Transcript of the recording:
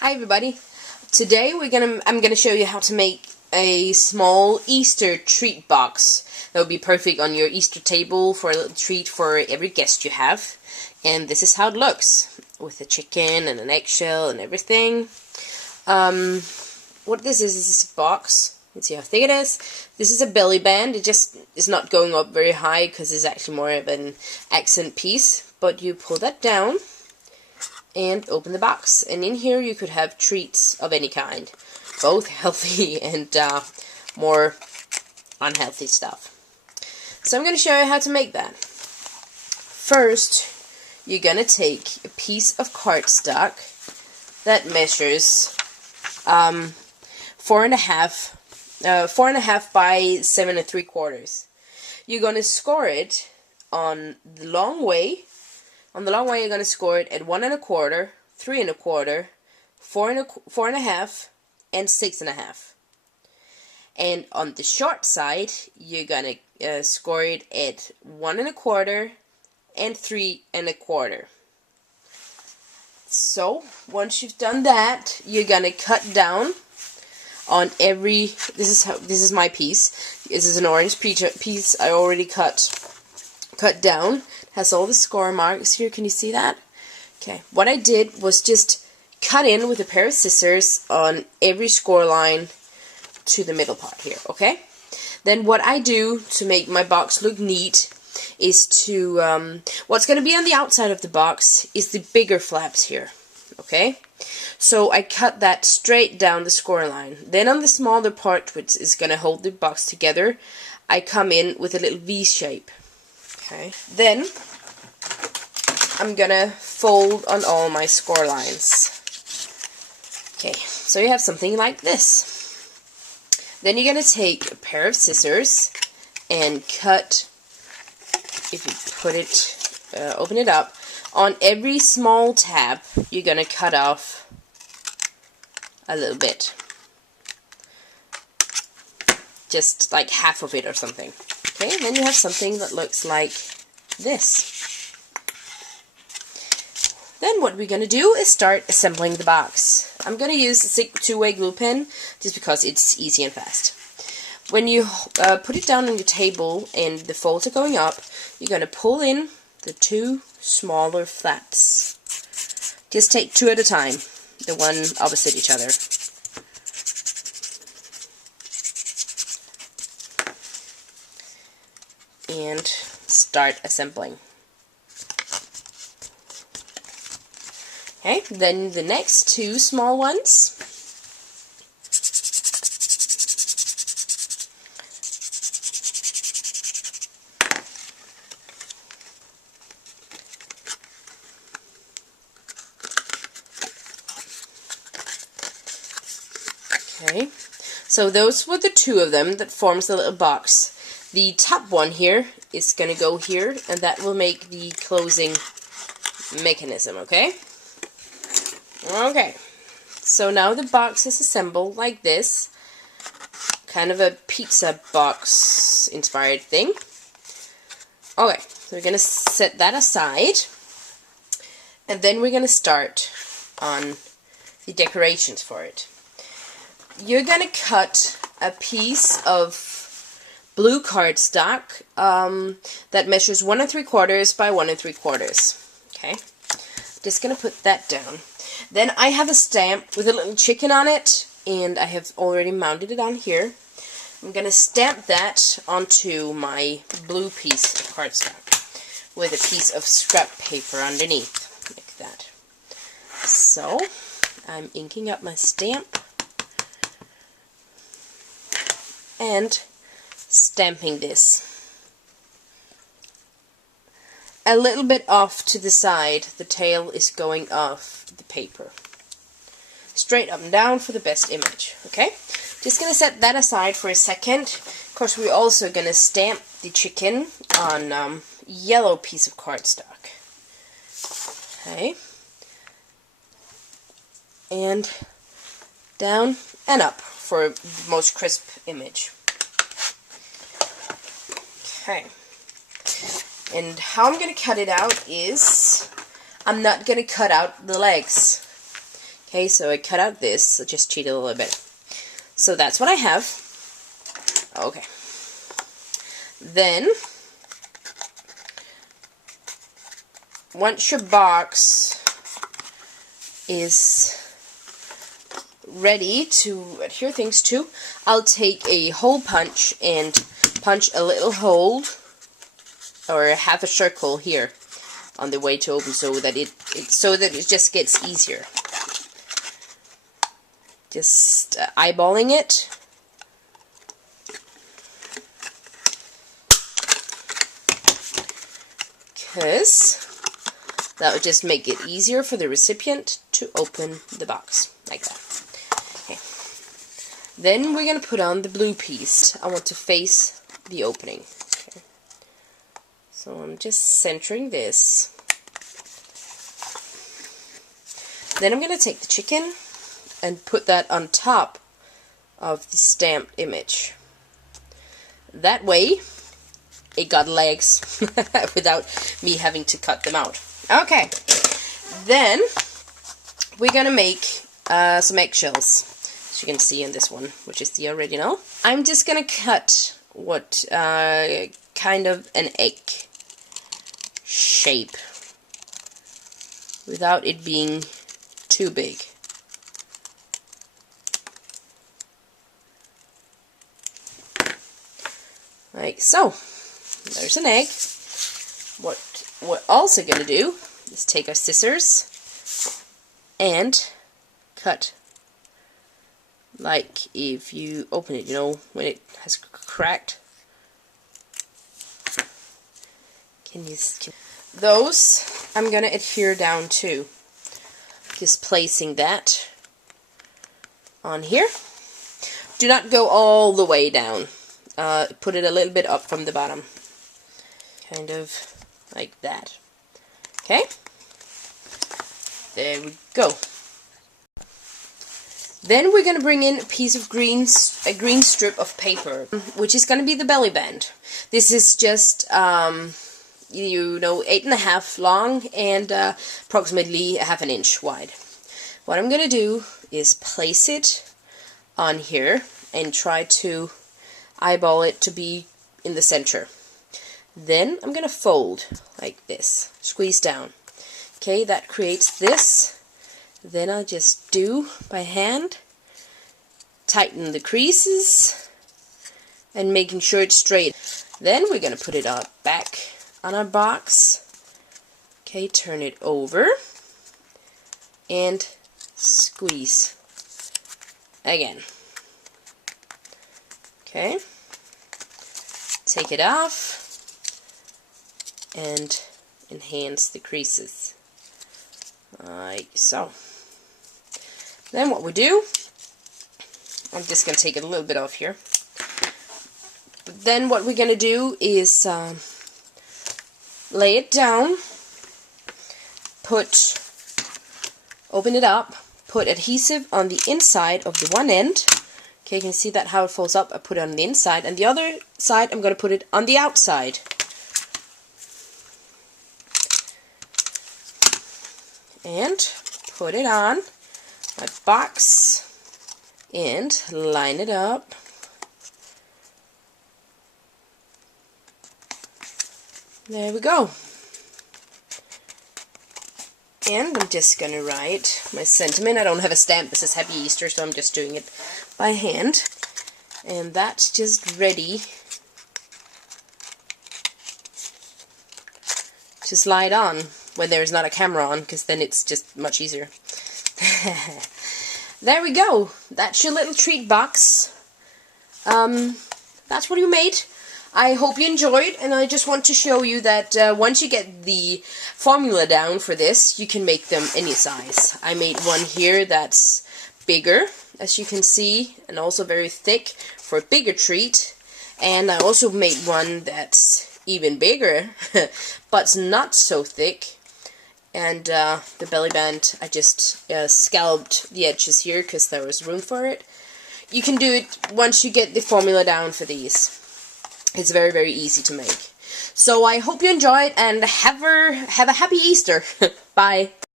Hi everybody. Today I'm gonna show you how to make a small Easter treat box that would be perfect on your Easter table for a little treat for every guest you have. And this is how it looks with a chicken and an eggshell and everything. What this is a box. Let's see how thick it is. This is a belly band. It just is not going up very high because it's actually more of an accent piece. But you pull that down and open the box, and in here you could have treats of any kind, both healthy and more unhealthy stuff. So I'm going to show you how to make that. First, you're going to take a piece of cardstock that measures 4.5 by 7.75. You're going to score it on the long way. On the long way, you're going to score it at 1.25, 3.25, 4.5, and 6.5. And on the short side, you're going to score it at 1.25 and 3.25. So, once you've done that, you're going to cut down on every... This is my piece. This is an orange piece I already cut down. Has all the score marks here. Can you see that? Okay. What I did was just cut in with a pair of scissors on every score line to the middle part here. Okay. Then what I do to make my box look neat is to what's going to be on the outside of the box is the bigger flaps here. Okay. So I cut that straight down the score line. Then on the smaller part, which is going to hold the box together, I come in with a little V shape. Okay. Then I'm gonna fold on all my score lines. Okay, so you have something like this. Then you're gonna take a pair of scissors and cut, if you put it, open it up, on every small tab, you're gonna cut off a little bit. Just like half of it or something. Okay, and then you have something that looks like this. Then what we're going to do is start assembling the box. I'm going to use a two-way glue pen just because it's easy and fast. When you put it down on your table and the folds are going up, you're going to pull in the two smaller flaps. Just take two at a time, the one opposite each other. And start assembling. Okay, then the next two small ones. Okay, so those were the two of them that forms the little box. The top one here is going to go here, and that will make the closing mechanism, okay? Okay, so now the box is assembled like this. Kind of a pizza box inspired thing. Okay, so we're going to set that aside. And then we're going to start on the decorations for it. You're going to cut a piece of blue cardstock that measures 1.75 by 1.75. Okay, just going to put that down. Then I have a stamp with a little chicken on it, and I have already mounted it on here. I'm going to stamp that onto my blue piece of cardstock with a piece of scrap paper underneath, like that. So, I'm inking up my stamp and stamping this. A little bit off to the side, the tail is going off the paper. Straight up and down for the best image, okay? Just going to set that aside for a second. Of course, we're also going to stamp the chicken on yellow piece of cardstock. Okay. And down and up for the most crisp image. Okay. And how I'm going to cut it out is, I'm not going to cut out the legs. Okay, so I cut out this, so just cheat a little bit. So that's what I have. Okay. Then, once your box is ready to adhere things to, I'll take a hole punch and punch a little hole or half a circle here on the way to open, so that it just gets easier. Just eyeballing it. Because that would just make it easier for the recipient to open the box, like that. Okay. Then we're going to put on the blue piece. I want to face the opening. Okay. So I'm just centering this. Then I'm going to take the chicken and put that on top of the stamped image. That way, it got legs without me having to cut them out. Okay, then we're gonna make some eggshells, as you can see in this one, which is the original. I'm just gonna cut what kind of an egg shape without it being too big. Like so. There's an egg. What we're also going to do is take our scissors and cut, like if you open it, you know, when it has cracked. Those I'm going to adhere down to. Just placing that on here. Do not go all the way down. Put it a little bit up from the bottom. Kind of like that. Okay? There we go. Then we're going to bring in a piece of green strip of paper, which is going to be the belly band. This is just, 8.5 long and approximately half an inch wide. What I'm going to do is place it on here and try to eyeball it to be in the center. Then I'm going to fold like this, squeeze down. Okay, that creates this. Then I'll just do by hand, tighten the creases and making sure it's straight. Then we're going to put it back on our box. Okay, turn it over and squeeze again. Okay, take it off and enhance the creases, like so. Then what we do, I'm just going to take it a little bit off here, but then what we're going to do is lay it down, open it up, put adhesive on the inside of the one end. Okay, you can see that how it folds up. I put it on the inside, and the other side I'm going to put it on the outside. And put it on my box and line it up. There we go. And I'm just going to write my sentiment. I don't have a stamp. This is Happy Easter, so I'm just doing it by hand. And that's just ready to slide on when there's not a camera on, because then it's just much easier. There we go. That's your little treat box. That's what you made. I hope you enjoyed, and I just want to show you that once you get the formula down for this, you can make them any size. I made one here that's bigger, as you can see, and also very thick for a bigger treat. And I also made one that's even bigger, but not so thick. And the belly band, I just scalloped the edges here because there was room for it. You can do it once you get the formula down for these. It's very, very easy to make. So I hope you enjoyed, and have a happy Easter. Bye.